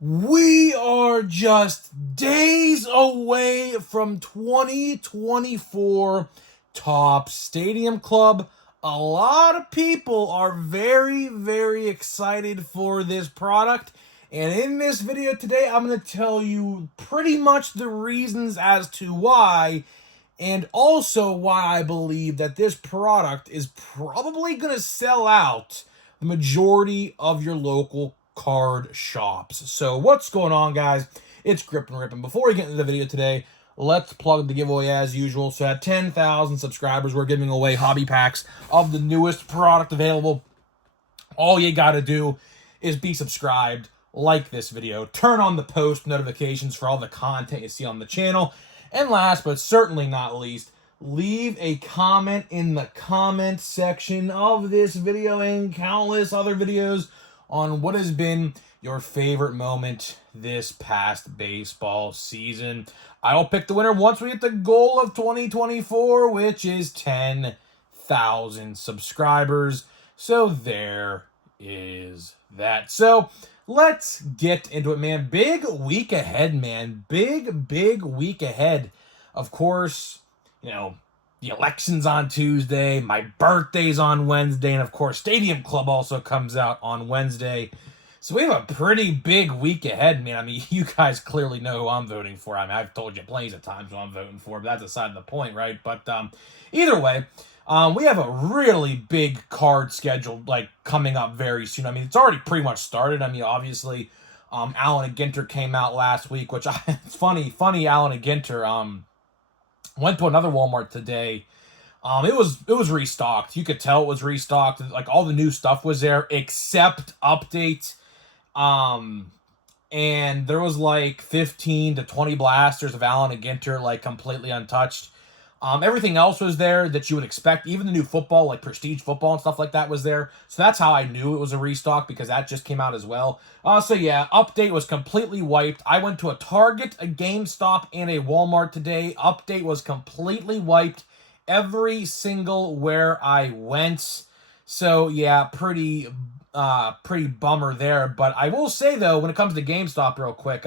We are just days away from 2024 Topps Stadium Club. A lot of people are very, very excited for this product. And in this video today, I'm going to tell you pretty much the reasons as to why, and also why I believe that this product is probably going to sell out the majority of your local card shops. So what's going on, guys? It's Grip and Rip, and before we get into the video today, let's plug the giveaway as usual. So at 10,000 subscribers, we're giving away hobby packs of the newest product available. All you gotta do is be subscribed, like this video, turn on the post notifications for all the content you see on the channel, and last but certainly not least, leave a comment in the comment section of this video and countless other videos on what has been your favorite moment this past baseball season. I'll pick the winner once we hit the goal of 2024, which is 10,000 subscribers. So there is that. So let's get into it, man. Big week ahead, man. Big week ahead. Of course, the election's on Tuesday, my birthday's on Wednesday, and of course, Stadium Club also comes out on Wednesday. So we have a pretty big week ahead, man. I mean, you guys clearly know who I'm voting for. I mean, I've told you plenty of times who I'm voting for, but that's aside the point, right? But either way, we have a really big card scheduled, coming up very soon. I mean, it's already pretty much started. I mean, obviously, Allen and Ginter came out last week, which it's funny, Allen and Ginter, went to another Walmart today. It was restocked. You could tell it was restocked. Like, all the new stuff was there except Update. And there was like 15 to 20 blasters of Allen and Ginter, like, completely untouched. Everything else was there that you would expect. Even the new football, like Prestige football and stuff like that, was there. So that's how I knew it was a restock, because that just came out as well. So yeah, Update was completely wiped. I went to a Target, a GameStop, and a Walmart today. Update was completely wiped every single where I went. So yeah, pretty bummer there. But I will say, though, when it comes to GameStop, real quick,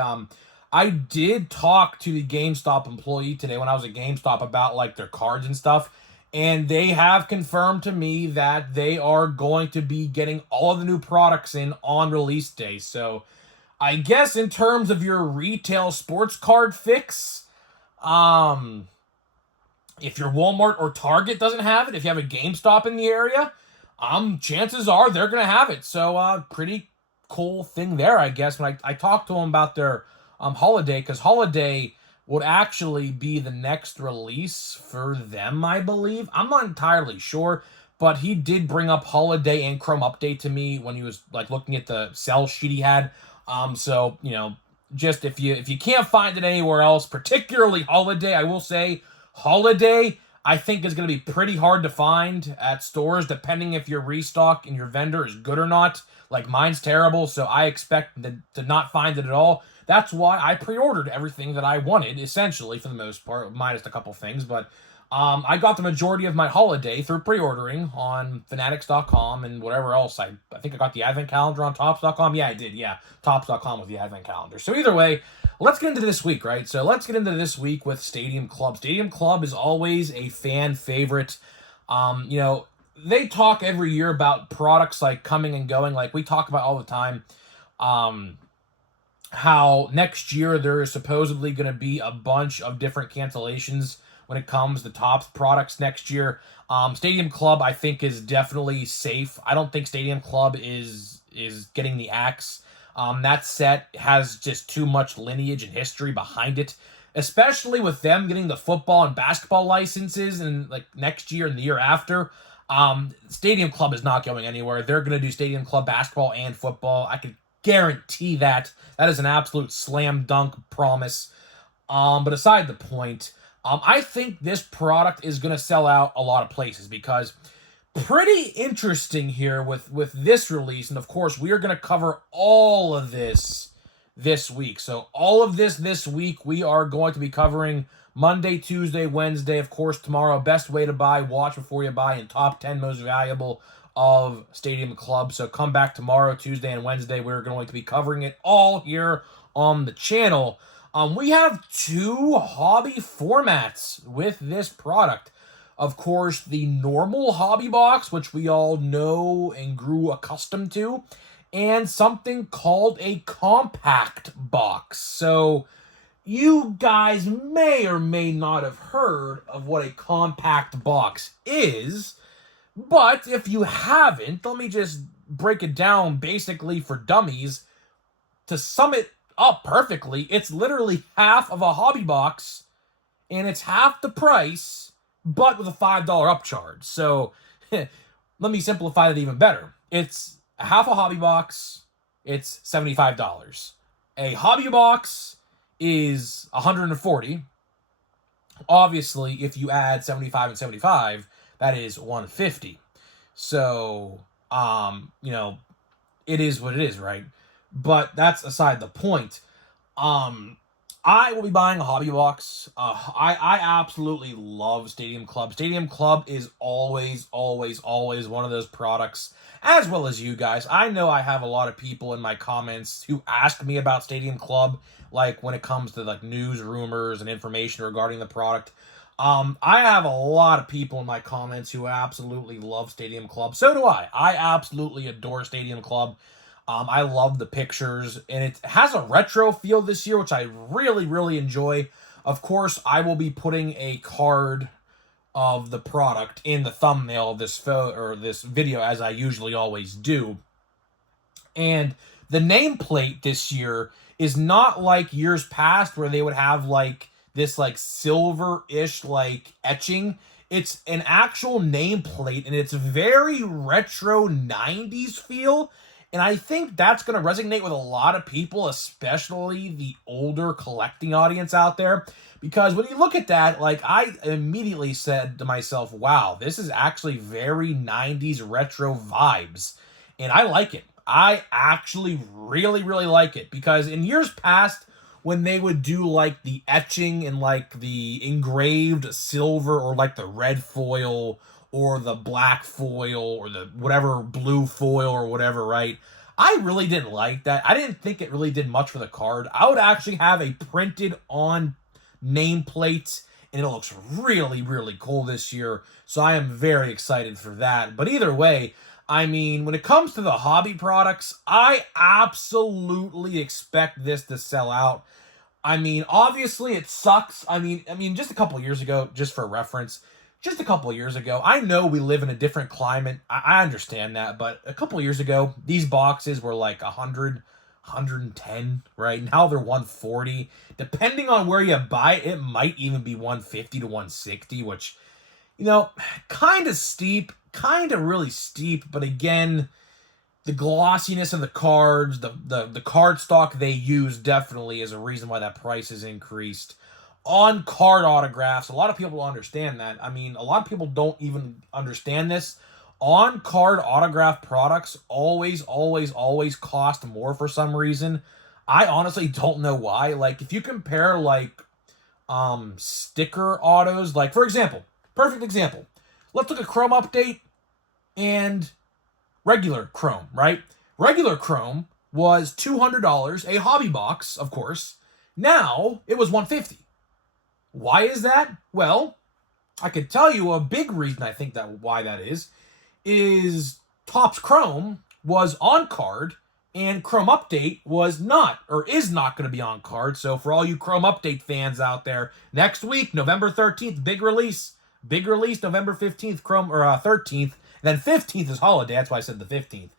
I did talk to the GameStop employee today when I was at GameStop about, like, their cards and stuff, and they have confirmed to me that they are going to be getting all of the new products in on release day. So I guess in terms of your retail sports card fix, if your Walmart or Target doesn't have it, if you have a GameStop in the area, chances are they're going to have it. So pretty cool thing there, I guess. When I talked to them about their Holiday, because Holiday would actually be the next release for them, I believe. I'm not entirely sure, but he did bring up Holiday and Chrome Update to me when he was, like, looking at the sell sheet he had. So just if you can't find it anywhere else, particularly Holiday, I will say Holiday, I think, is going to be pretty hard to find at stores, depending if your restock and your vendor is good or not. Like, mine's terrible, so I expect to not find it at all. That's why I pre-ordered everything that I wanted, essentially, for the most part, minus a couple things. But I got the majority of my Holiday through pre-ordering on Fanatics.com and whatever else. I think I got the Advent Calendar on Topps.com. Yeah, I did. Yeah, Topps.com with the Advent Calendar. So either way, let's get into this week, right? So let's get into this week with Stadium Club. Stadium Club is always a fan favorite. They talk every year about products, like, coming and going. Like, we talk about all the time. How next year there is supposedly going to be a bunch of different cancellations when it comes to Topps products next year. Stadium Club, I think, is definitely safe. I don't think Stadium Club is getting the axe. That set has just too much lineage and history behind it, especially with them getting the football and basketball licenses and, like, next year and the year after. Stadium Club is not going anywhere. They're going to do Stadium Club basketball and football. I can guarantee that. That is an absolute slam dunk promise. But aside the point, I think this product is going to sell out a lot of places, because pretty interesting here with this release. And of course, we are going to cover all of this week. So all of this week, we are going to be covering Monday, Tuesday, Wednesday, of course, tomorrow. Best way to buy, watch before you buy, and top 10 most valuable of Stadium Club. So come back tomorrow, Tuesday, and Wednesday. We're going to be covering it all here on the channel. We have two hobby formats with this product. Of course, the normal hobby box, which we all know and grew accustomed to, and something called a compact box. So you guys may or may not have heard of what a compact box is, but if you haven't, let me just break it down basically for dummies. To sum it up perfectly, it's literally half of a hobby box, and it's half the price, but with a $5 upcharge. So let me simplify that even better. It's half a hobby box, it's $75. A hobby box is $140. Obviously, if you add 75 and 75, that is $150. So, it is what it is, right? But that's aside the point. I will be buying a hobby box. I absolutely love Stadium Club. Stadium Club is always one of those products, as well as you guys. I know I have a lot of people in my comments who ask me about Stadium Club, like when it comes to like news, rumors, and information regarding the product. I have a lot of people in my comments who absolutely love Stadium Club. So do I. I absolutely adore Stadium Club. I love the pictures, and it has a retro feel this year, which I really enjoy. Of course, I will be putting a card of the product in the thumbnail of this this video, as I usually always do. And the nameplate this year is not like years past where they would have like this like silver-ish like etching. It's an actual nameplate, and it's very retro 90s feel. And I think that's going to resonate with a lot of people, especially the older collecting audience out there. Because when you look at that, like, I immediately said to myself, wow, this is actually very 90s retro vibes. And I like it. I actually really like it. Because in years past, when they would do, like, the etching and, like, the engraved silver or, like, the red foil or the black foil or the whatever blue foil or whatever, right? I really didn't like that. I didn't think it really did much for the card. I would actually have a printed on nameplate, and it looks really cool this year. So I am very excited for that. But either way, I mean, when it comes to the hobby products, I absolutely expect this to sell out. I mean, obviously it sucks. I mean, just a couple years ago, just for reference, just a couple years ago, I know we live in a different climate. I understand that, but a couple years ago, these boxes were like 100, 110, right? Now they're 140. Depending on where you buy it, it might even be 150 to 160, which, kind of steep, kind of really steep, but again, the glossiness of the cards, the card stock they use definitely is a reason why that price is increased. On card autographs, a lot of people don't understand that. I mean, a lot of people don't even understand this. On card autograph products always cost more for some reason. I honestly don't know why. Like, if you compare, like, sticker autos, like, for example, perfect example. Let's look at Chrome Update and regular Chrome, right? Regular Chrome was $200, a hobby box, of course. Now, it was $150. Why is that? Well, I could tell you a big reason I think that why that is Topps Chrome was on card and Chrome Update was not, or is not going to be on card. So for all you Chrome Update fans out there, next week, November 13th, big release, November 15th, Chrome, or 13th, then 15th is holiday, that's why I said the 15th.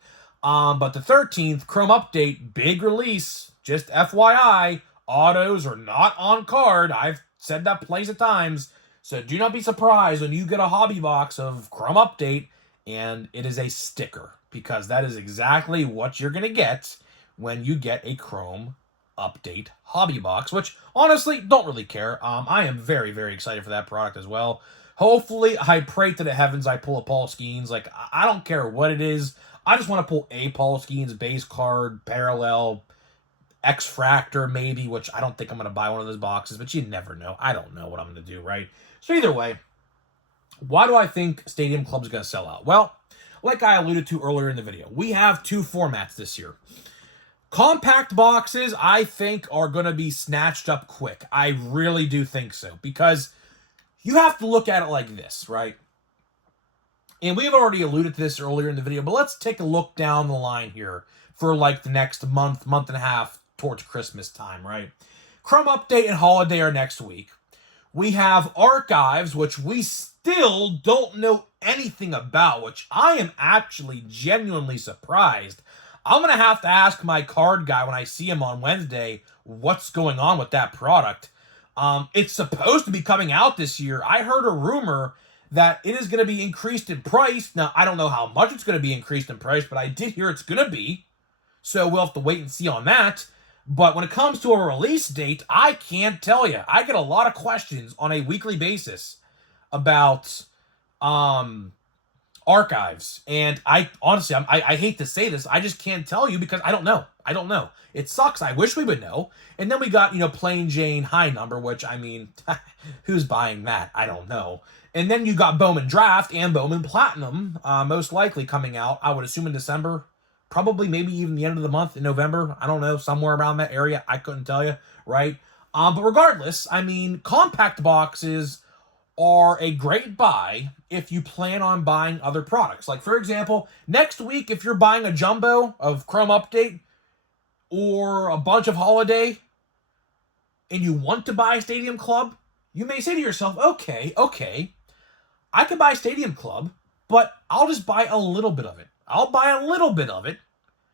But the 13th, Chrome Update, big release, just FYI, autos are not on card. I've said that plenty of times, so do not be surprised when you get a hobby box of Chrome Update and it is a sticker, because that is exactly what you're going to get when you get a Chrome Update hobby box, which honestly, don't really care. I am very excited for that product as well. Hopefully, I pray to the heavens I pull a Paul Skeens. Like, I don't care what it is. I just want to pull a Paul Skeens base card, parallel, X-Fractor maybe, which I don't think I'm going to buy one of those boxes, but you never know. I don't know what I'm going to do, right? So either way, why do I think Stadium Club's going to sell out? Well, like I alluded to earlier in the video, we have two formats this year. Compact boxes, I think, are going to be snatched up quick. I really do think so, because you have to look at it like this, right? And we've already alluded to this earlier in the video, but let's take a look down the line here for like the next month, month and a half towards Christmas time, right? Chrome Update and Holiday are next week. We have Archives, which we still don't know anything about, which I am actually genuinely surprised. I'm going to have to ask my card guy when I see him on Wednesday what's going on with that product. It's supposed to be coming out this year. I heard a rumor that it is going to be increased in price. Now, I don't know how much it's going to be increased in price, but I did hear it's going to be. So we'll have to wait and see on that. But when it comes to a release date, I can't tell you. I get a lot of questions on a weekly basis about Archives. And I honestly, I hate to say this, I just can't tell you because I don't know. I don't know. It sucks. I wish we would know. And then we got, Plain Jane High Number, which, I mean, who's buying that? I don't know. And then you got Bowman Draft and Bowman Platinum, most likely coming out, I would assume in December. Probably maybe even the end of the month in November. I don't know, somewhere around that area. I couldn't tell you, right? But regardless, I mean, compact boxes are a great buy if you plan on buying other products. Like, for example, next week, if you're buying a jumbo of Chrome Update or a bunch of Holiday and you want to buy Stadium Club, you may say to yourself, okay, I could buy Stadium Club, but I'll just buy a little bit of it. I'll buy a little bit of it,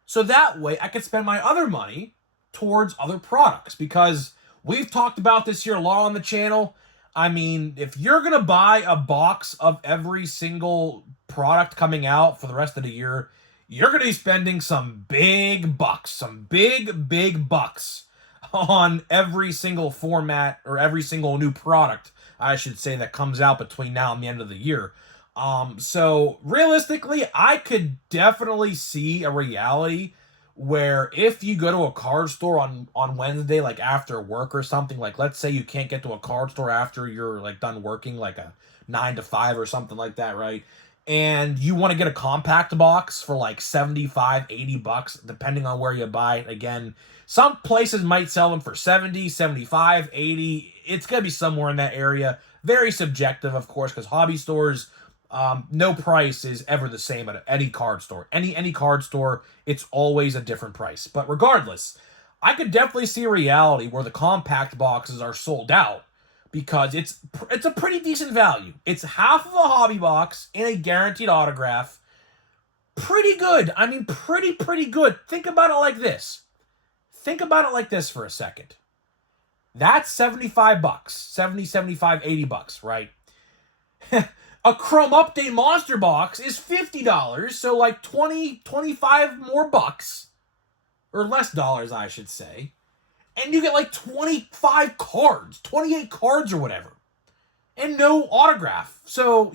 so that way I can spend my other money towards other products, because we've talked about this here a lot on the channel. I mean, if you're going to buy a box of every single product coming out for the rest of the year, you're going to be spending some big bucks, some big bucks on every single format or every single new product, I should say, that comes out between now and the end of the year. So realistically, I could definitely see a reality where if you go to a card store on Wednesday, like after work or something, like let's say you can't get to a card store after you're like done working, like a 9 to 5 or something like that, right? And you want to get a compact box for like 75, 80 bucks, depending on where you buy it. Again, some places might sell them for 70, 75, 80. It's going to be somewhere in that area. Very subjective, of course, because hobby stores, no price is ever the same at any card store. Any card store, it's always a different price. But regardless, I could definitely see a reality where the compact boxes are sold out, because it's a pretty decent value. It's half of a hobby box and a guaranteed autograph. Pretty good. I mean, pretty good. Think about it like this. Think about it like this for a second. That's 75 bucks. 70, 75, 80 bucks, right? A Chrome Update Monster Box is $50, so like 20, 25 more bucks. Or less dollars, I should say. And you get like 25 cards, 28 cards or whatever. And no autograph. So,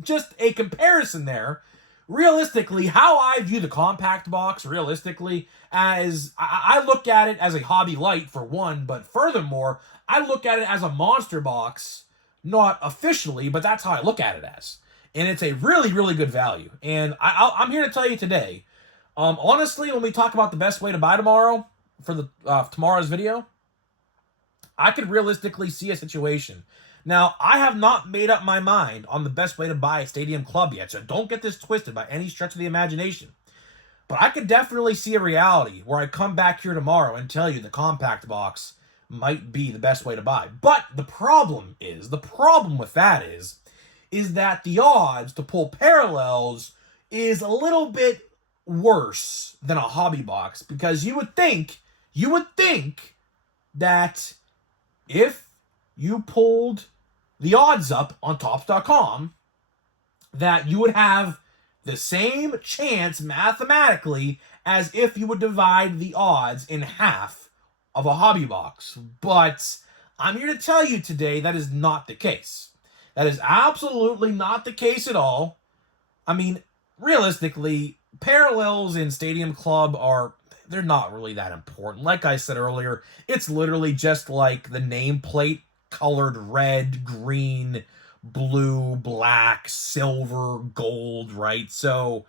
just a comparison there. Realistically, how I view the compact box, realistically, as I look at it as a hobby light for one, but furthermore, I look at it as a monster box, not officially, but that's how I look at it as. And it's a really good value. And I'm here to tell you today, honestly, when we talk about the best way to buy tomorrow, for the tomorrow's video, I could realistically see a situation. Now, I have not made up my mind on the best way to buy a Stadium Club yet, so don't get this twisted by any stretch of the imagination. But I could definitely see a reality where I come back here tomorrow and tell you the compact box might be the best way to buy. But the problem with that is that the odds to pull parallels is a little bit worse than a hobby box, because you would think that if you pulled the odds up on Topps.com, that you would have the same chance mathematically as if you would divide the odds in half of a hobby box. But I'm here to tell you today that is not the case. That is absolutely not the case at all. I mean, realistically, parallels in Stadium Club they're not really that important. Like I said earlier, it's literally just like the nameplate colored red, green, blue, black, silver, gold, right? So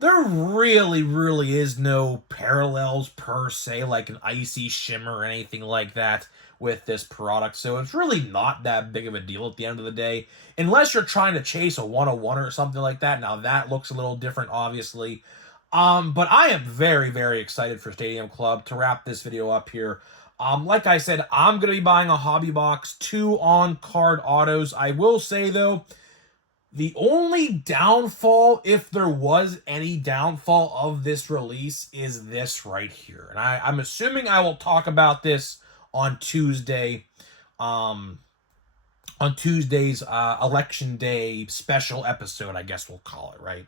there really is no parallels per se, like an icy shimmer or anything like that with this product. So it's really not that big of a deal at the end of the day, unless you're trying to chase a 101 or something like that. Now that looks a little different, obviously. But I am very excited for Stadium Club. To wrap this video up here, like I said, I'm going to be buying a hobby box, 2 on-card autos. I will say, though, the only downfall, if there was any downfall of this release, is this right here. And I'm assuming I will talk about this on Tuesday, on Tuesday's Election Day special episode, I guess we'll call it, right?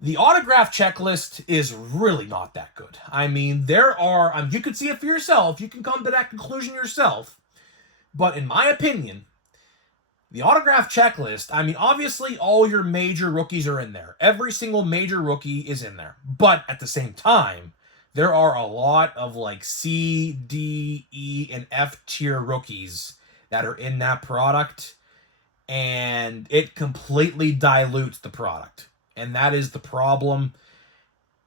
The autograph checklist is really not that good. I mean, there are, you can see it for yourself. You can come to that conclusion yourself. But in my opinion, the autograph checklist, I mean, obviously all your major rookies are in there. Every single major rookie is in there. But at the same time, there are a lot of like C, D, E, and F tier rookies that are in that product. And it completely dilutes the product. And that is the problem.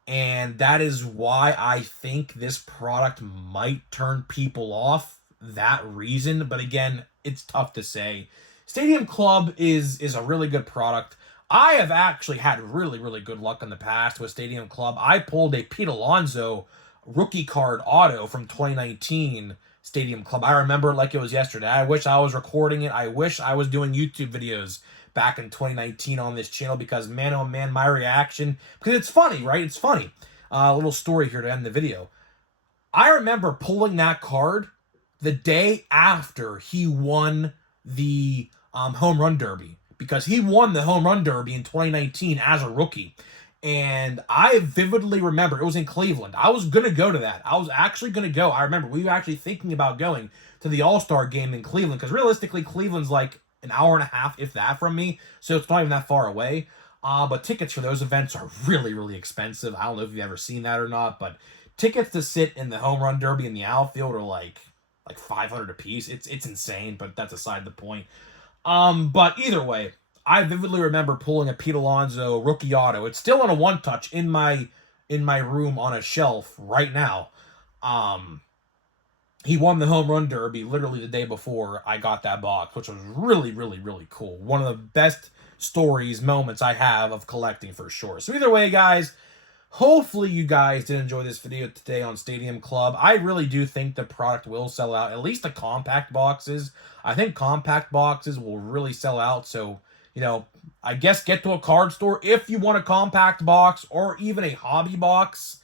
And that is why I think this product might turn people off. That reason. But again, it's tough to say. Stadium Club is a really good product. I have actually had really good luck in the past with Stadium Club. I pulled a Pete Alonso rookie card auto from 2019 Stadium Club. I remember it like it was yesterday. I wish I was recording it. I wish I was doing YouTube videos back in 2019 on this channel, because man, oh man, my reaction, because it's funny, right? It's funny. A little story here to end the video. I remember pulling that card the day after he won the home run derby, because he won the home run derby in 2019 as a rookie. And I vividly remember, it was in Cleveland. I was going to go to that. I was actually going to go. I remember we were actually thinking about going to the All-Star game in Cleveland, because realistically, Cleveland's like an hour and a half, if that, from me. So it's not even that far away. But tickets for those events are really expensive. I don't know if you've ever seen that or not, but tickets to sit in the home run derby in the outfield are like $500 a piece. It's insane, but that's aside the point. But either way, I vividly remember pulling a Pete Alonso rookie auto. It's still on a one-touch in my room on a shelf right now. He won the home run derby literally the day before I got that box, which was really cool. One of the best stories, moments I have of collecting for sure. So either way, guys, hopefully you guys did enjoy this video today on Stadium Club. I really do think the product will sell out, at least the compact boxes. I think compact boxes will really sell out. So, you know, I guess get to a card store if you want a compact box or even a hobby box.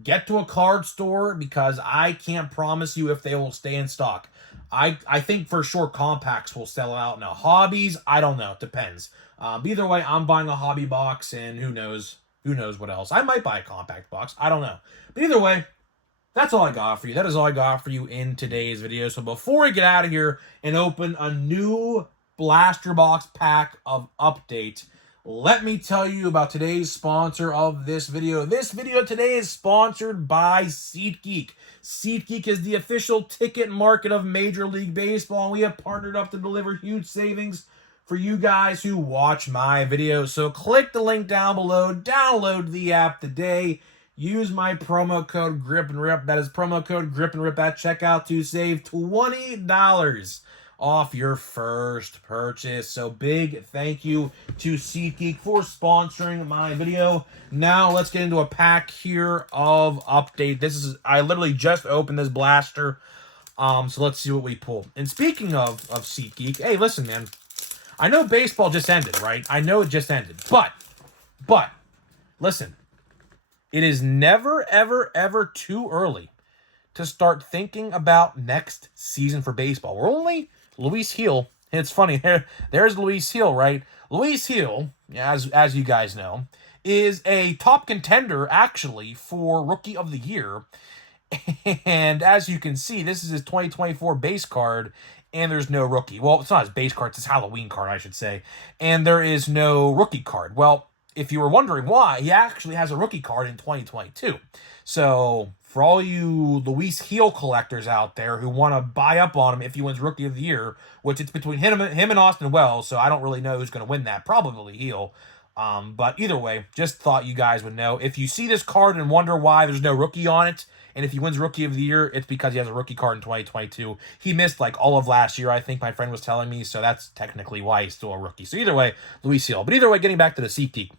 Get to a card store, because I can't promise you if they will stay in stock. I think for sure compacts will sell out. Now, hobbies, I don't know. It depends. Either way, I'm buying a hobby box, and who knows what else. I might buy a compact box. I don't know. But either way, that's all I got for you. That is all I got for you in today's video. So before we get out of here and open a new blaster box pack of update, let me tell you about today's sponsor of this video. This video today is sponsored by SeatGeek. SeatGeek is the official ticket market of Major League Baseball, and we have partnered up to deliver huge savings for you guys who watch my videos. So click the link down below, download the app today, use my promo code GRIPANDRIP. That is promo code GRIPANDRIP at checkout to save $20 off your first purchase. So big thank you to SeatGeek for sponsoring my video. Now let's get into a pack here of update. I literally just opened this blaster. So let's see what we pull. And speaking of SeatGeek, hey, listen, man. I know baseball just ended, right? I know it just ended. But listen, it is never, ever too early to start thinking about next season for baseball. We're only Luis Gil. It's funny. There's Luis Gil, right? Luis Gil, as you guys know, is a top contender, actually, for Rookie of the Year. And as you can see, this is his 2024 base card, and there's no rookie. Well, it's not his base card, it's his Halloween card, I should say. And there is no rookie card. Well, if you were wondering why, he actually has a rookie card in 2022. So, for all you Luis Heel collectors out there who want to buy up on him if he wins Rookie of the Year, which it's between him and Austin Wells, so I don't really know who's going to win that. Probably Heel. But either way, just thought you guys would know. If you see this card and wonder why there's no rookie on it, and if he wins Rookie of the Year, it's because he has a rookie card in 2022. He missed like all of last year, I think my friend was telling me, so that's technically why he's still a rookie. So either way, Luis Heel. But either way, getting back to the SeatGeek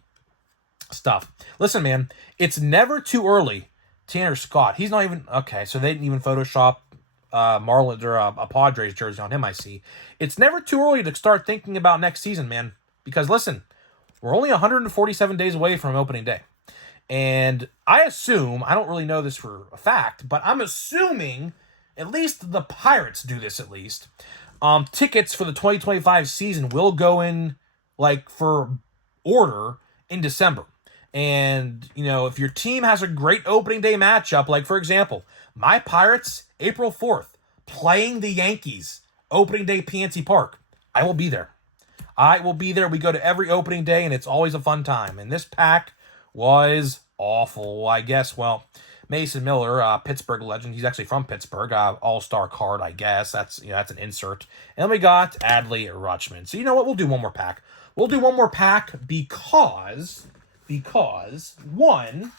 stuff. Listen, man, it's never too early. Tanner Scott, he's not even okay. So they didn't even Photoshop Marlins or a Padres jersey on him. I see. It's never too early to start thinking about next season, man. Because listen, we're only 147 days away from opening day, and I assume, I don't really know this for a fact, but I'm assuming at least the Pirates do this at least. Tickets for the 2025 season will go in like for order in December. And, you know, if your team has a great opening day matchup, like, for example, my Pirates, April 4th, playing the Yankees, opening day PNC Park, I will be there. I will be there. We go to every opening day, and it's always a fun time. And this pack was awful, I guess. Well, Mason Miller, Pittsburgh legend. He's actually from Pittsburgh. All-star card, I guess. That's an insert. And then we got Adley Rutschman. So you know what? We'll do one more pack. We'll do one more pack because one,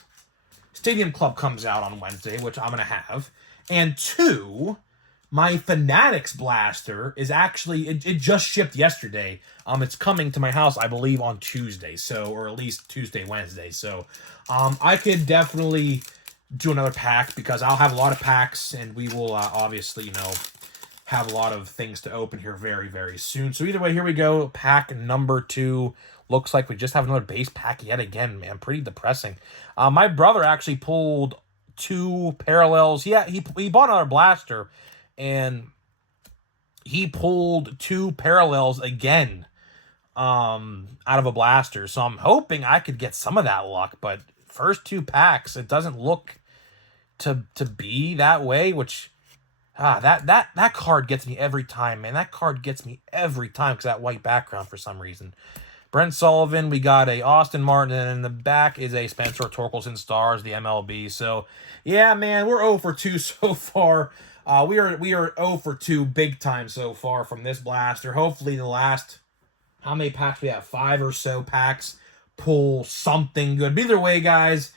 Stadium Club comes out on Wednesday, which I'm going to have. And two, my Fanatics blaster is actually, it just shipped yesterday. It's coming to my house, I believe, on Tuesday. So, or at least Tuesday, Wednesday. So, I could definitely do another pack because I'll have a lot of packs and we will obviously, have a lot of things to open here very, very soon. So either way, here we go. Pack number 2. Looks like we just have another base pack yet again, man. Pretty depressing. My brother actually pulled 2 parallels. Yeah, he bought another blaster, and he pulled 2 parallels again out of a blaster. So I'm hoping I could get some of that luck, but first 2 packs, it doesn't look to be that way, which that card gets me every time, man. That card gets me every time because that white background for some reason. Brent Sullivan, we got a Austin Martin, and in the back is a Spencer Torkelson Stars, the MLB. So, yeah, man, we're 0 for 2 so far. We are 0 for 2 big time so far from this blaster. Hopefully the last, how many packs we have? 5 or so packs pull something good. But either way, guys,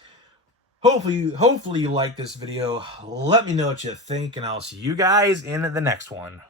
hopefully you like this video. Let me know what you think, and I'll see you guys in the next one.